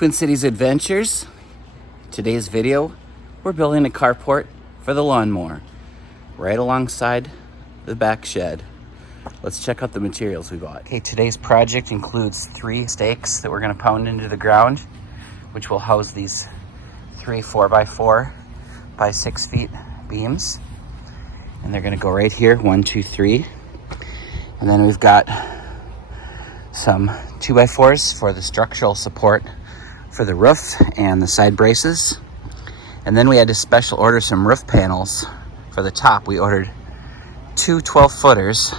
Twin Cities Adventures. Today's video, we're building a carport for the lawnmower right alongside the back shed. Let's check out the materials we bought. Okay, today's project includes 3 stakes that we're going to pound into the ground, which will house these 3 4x4 by 6 feet beams. And they're going to go right here, 1, 2, 3. And then we've got some 2x4s for the structural support for the roof and the side braces. And then we had to special order some roof panels for the top. We ordered 2 12-footers.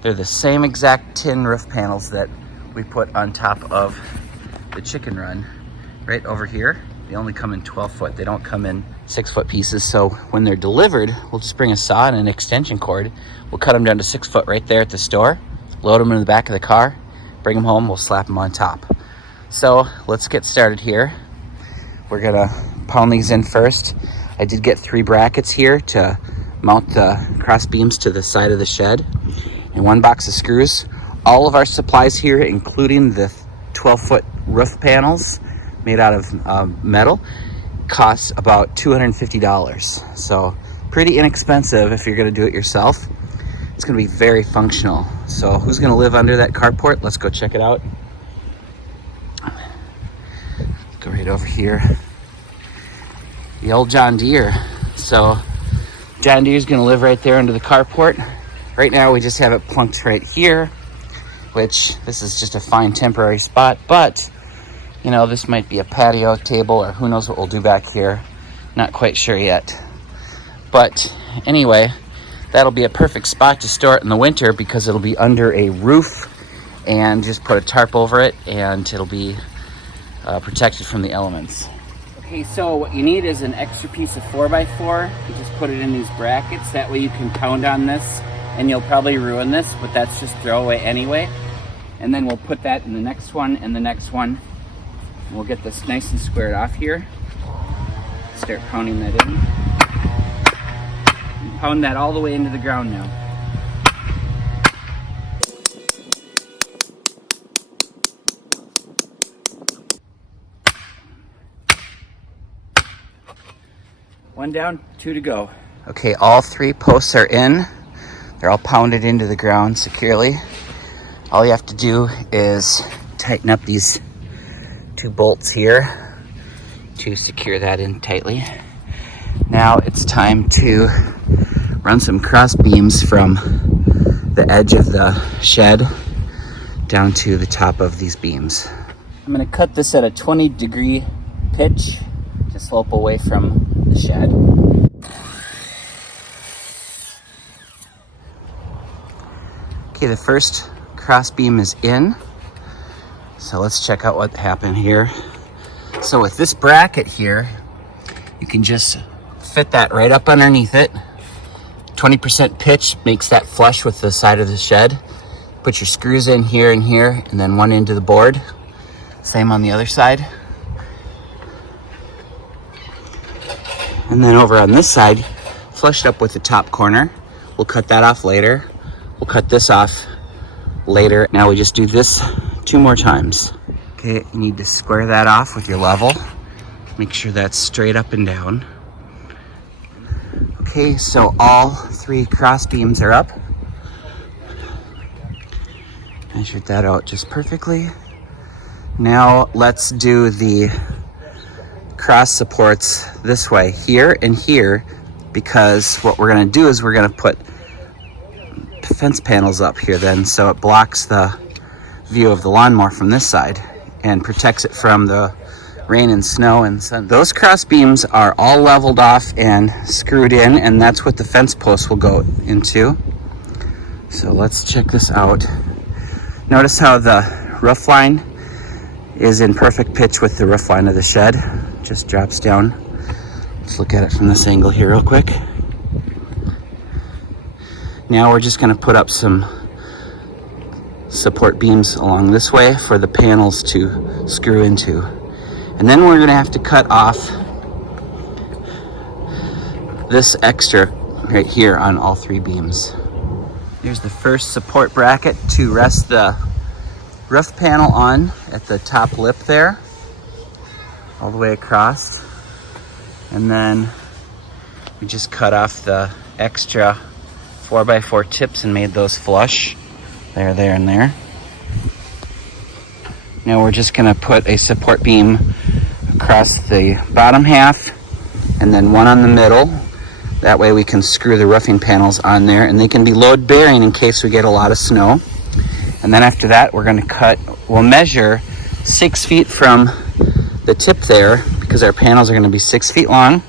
They're the same exact tin roof panels that we put on top of the chicken run right over here. They only come in 12-foot. They don't come in 6-foot pieces. So when they're delivered, we'll just bring a saw and an extension cord. We'll cut them down to 6-foot right there at the store, load them in the back of the car, bring them home, we'll slap them on top. So let's get started here. We're gonna pound these in first. I did get 3 brackets here to mount the cross beams to the side of the shed, and 1 box of screws. All of our supplies here, including the 12-foot roof panels made out of metal, costs about $250. So pretty inexpensive if you're gonna do it yourself. It's gonna be very functional. So who's gonna live under that carport? Let's go check it out. Go right over here. The old John Deere. So John Deere's gonna live right there under the carport. Right now we just have it plunked right here, which this is just a fine temporary spot, but you know, this might be a patio table or who knows what we'll do back here. Not quite sure yet. But anyway, that'll be a perfect spot to store it in the winter because it'll be under a roof, and just put a tarp over it and it'll be protected from the elements. Okay, so what you need is an extra piece of 4x4. You just put it in these brackets. That way you can pound on this, and you'll probably ruin this, but that's just throwaway anyway. And then we'll put that in the next one and the next one. We'll get this nice and squared off here. Start pounding that in. And pound that all the way into the ground now. One down, 2 to go. Okay, all 3 posts are in. They're all pounded into the ground securely. All you have to do is tighten up these 2 bolts here to secure that in tightly. Now it's time to run some cross beams from the edge of the shed down to the top of these beams. I'm going to cut this at a 20-degree pitch to slope away from the shed. Okay, the first cross beam is in. So let's check out what happened here. So with this bracket here, you can just fit that right up underneath it. 20% pitch makes that flush with the side of the shed. Put your screws in here and here, and then one into the board. Same on the other side. And then over on this side, flush it up with the top corner. We'll cut that off later. We'll cut this off later. Now we just do this 2 more times. Okay, you need to square that off with your level. Make sure that's straight up and down. Okay, so all 3 cross beams are up. Measured that out just perfectly. Now let's do the cross supports this way, here and here, because what we're going to do is we're going to put fence panels up here then, so it blocks the view of the lawnmower from this side and protects it from the rain and snow and sun. Those cross beams are all leveled off and screwed in, and that's what the fence posts will go into. So let's check this out. Notice how the roof line is in perfect pitch with the roof line of the shed. Just drops down. Let's look at it from this angle here real quick. Now we're just going to put up some support beams along this way for the panels to screw into. And then we're going to have to cut off this extra right here on all 3 beams. Here's the first support bracket to rest the roof panel on at the top lip there. all the way across. And then we just cut off the extra 4x4 tips and made those flush. There, and there. Now we're just gonna put a support beam across the bottom half and then one on the middle. That way we can screw the roofing panels on there and they can be load bearing in case we get a lot of snow. And then after that, we'll measure 6 feet from the tip there because our panels are gonna be 6 feet long.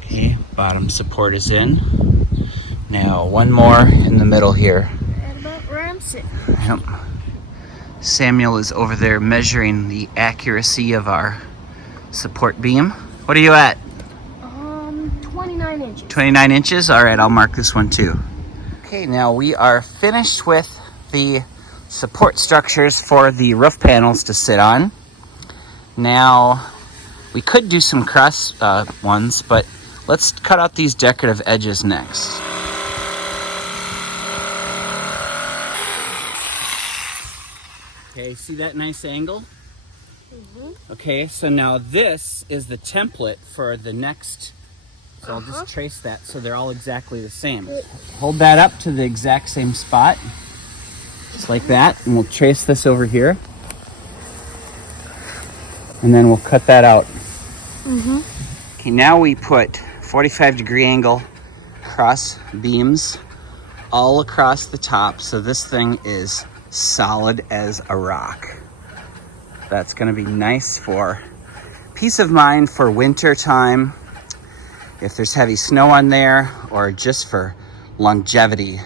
Okay, bottom support is in. Now one more in the middle here. Right about where I'm sitting. Yep. Samuel is over there measuring the accuracy of our support beam. What are you at? 29 inches. 29 inches? All right, I'll mark this one too. Okay, now we are finished with the support structures for the roof panels to sit on. Now, we could do some cross ones, but let's cut out these decorative edges next. Okay, see that nice angle? Mm-hmm. Okay, so now this is the template for the next. So I'll just trace that so they're all exactly the same. Hold that up to the exact same spot, just like that, and we'll trace this over here. And then we'll cut that out. Mm-hmm. Okay, now we put 45-degree angle cross beams all across the top, so this thing is solid as a rock. That's gonna be nice for peace of mind for winter time, if there's heavy snow on there, or just for longevity.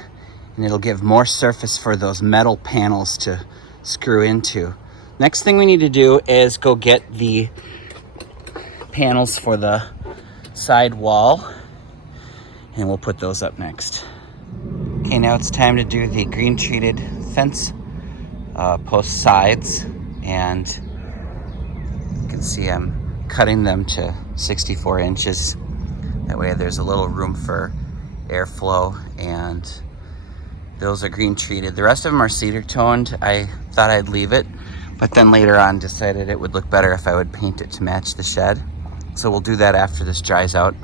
And it'll give more surface for those metal panels to screw into. Next thing we need to do is go get the panels for the side wall, and we'll put those up next. Okay, now it's time to do the green treated fence post sides, and you can see I'm cutting them to 64 inches. That way there's a little room for airflow, and those are green treated. The rest of them are cedar toned. I thought I'd leave it, but then later on decided it would look better if I would paint it to match the shed. So we'll do that after this dries out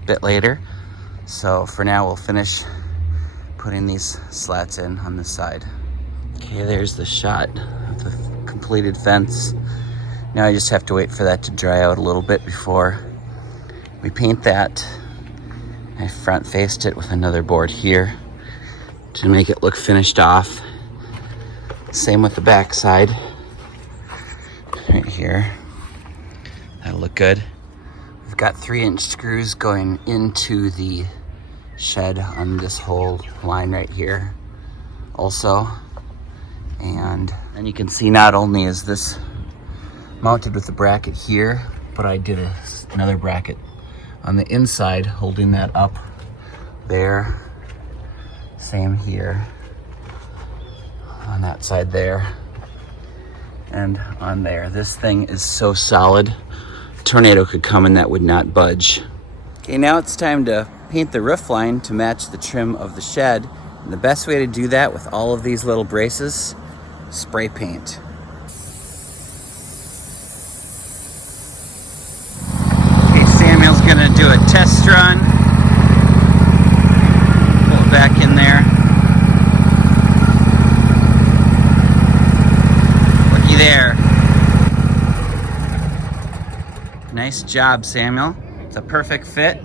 a bit later. So for now, we'll finish putting these slats in on this side. Okay, there's the shot of the completed fence. Now I just have to wait for that to dry out a little bit before we paint that. I front faced it with another board here to make it look finished off. Same with the back side. Right here. That'll look good. We've got 3-inch screws going into the shed on this whole line right here also. And you can see not only is this mounted with the bracket here, but I did another bracket on the inside holding that up there. Same here on that side there and on there. This thing is so solid. A tornado could come and that would not budge. Okay, now it's time to paint the roof line to match the trim of the shed. And the best way to do that with all of these little braces, spray paint. Okay, Samuel's gonna do a test run. Pull it back in there. Looky there. Nice job, Samuel. It's a perfect fit.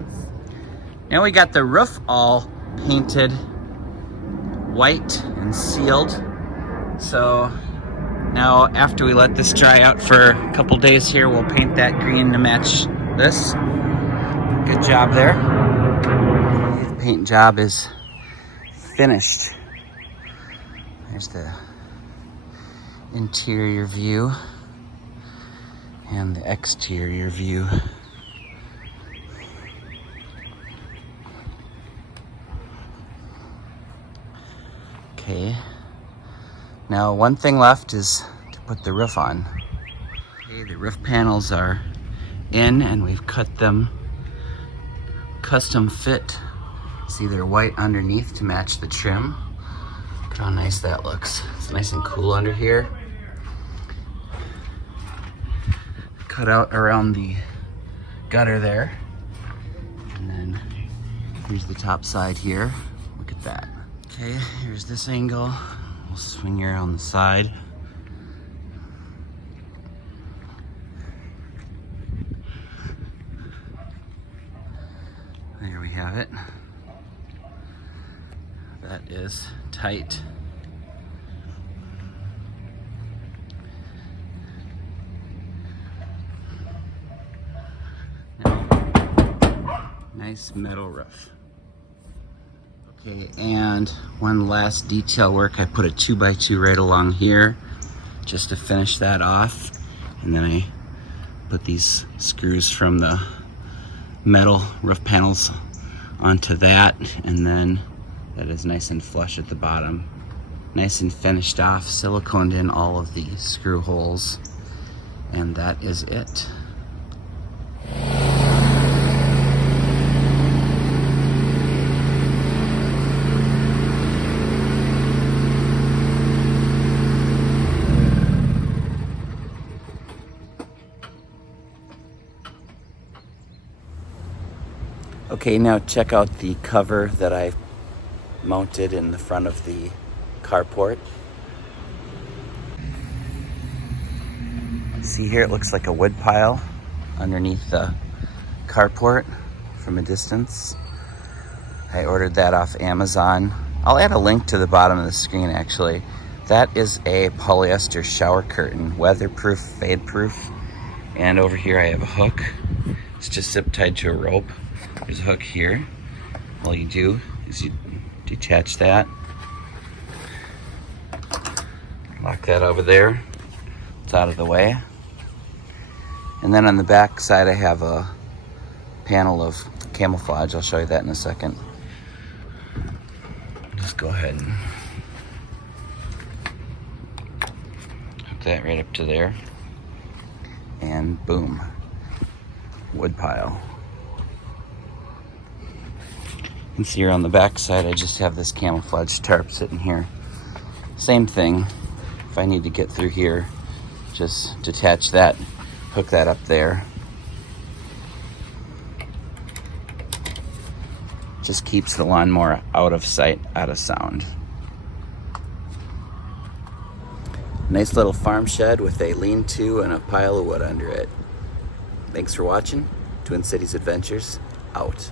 Now we got the roof all painted white and sealed. So now after we let this dry out for a couple days here, we'll paint that green to match this. Good job there. The paint job is finished. There's the interior view and the exterior view. Okay, now one thing left is to put the roof on. Okay, the roof panels are in and we've cut them custom fit. See, they're white underneath to match the trim. Look at how nice that looks. It's nice and cool under here. cut out around the gutter there. And then here's the top side here. Look at that. Okay, here's this angle. We'll swing here on the side. There we have it. That is tight. Nice metal roof. Okay, and one last detail work. I put a 2x2 right along here just to finish that off. And then I put these screws from the metal roof panels onto that, and then that is nice and flush at the bottom. Nice and finished off, siliconed in all of the screw holes, and that is it. Okay, now check out the cover that I mounted in the front of the carport. See here, it looks like a wood pile underneath the carport from a distance. I ordered that off Amazon. I'll add a link to the bottom of the screen actually. That is a polyester shower curtain, weatherproof, fade-proof. And over here I have a hook. It's just zip tied to a rope. There's a hook here. All you do is you detach that, lock that over there. It's out of the way. And then on the back side I have a panel of camouflage. I'll show you that in a second. Just go ahead and hook that right up to there. And boom, wood pile. You can see here on the back side, I just have this camouflage tarp sitting here. Same thing, if I need to get through here, just detach that, hook that up there. Just keeps the lawnmower out of sight, out of sound. Nice little farm shed with a lean-to and a pile of wood under it. Thanks for watching. Twin Cities Adventures, out.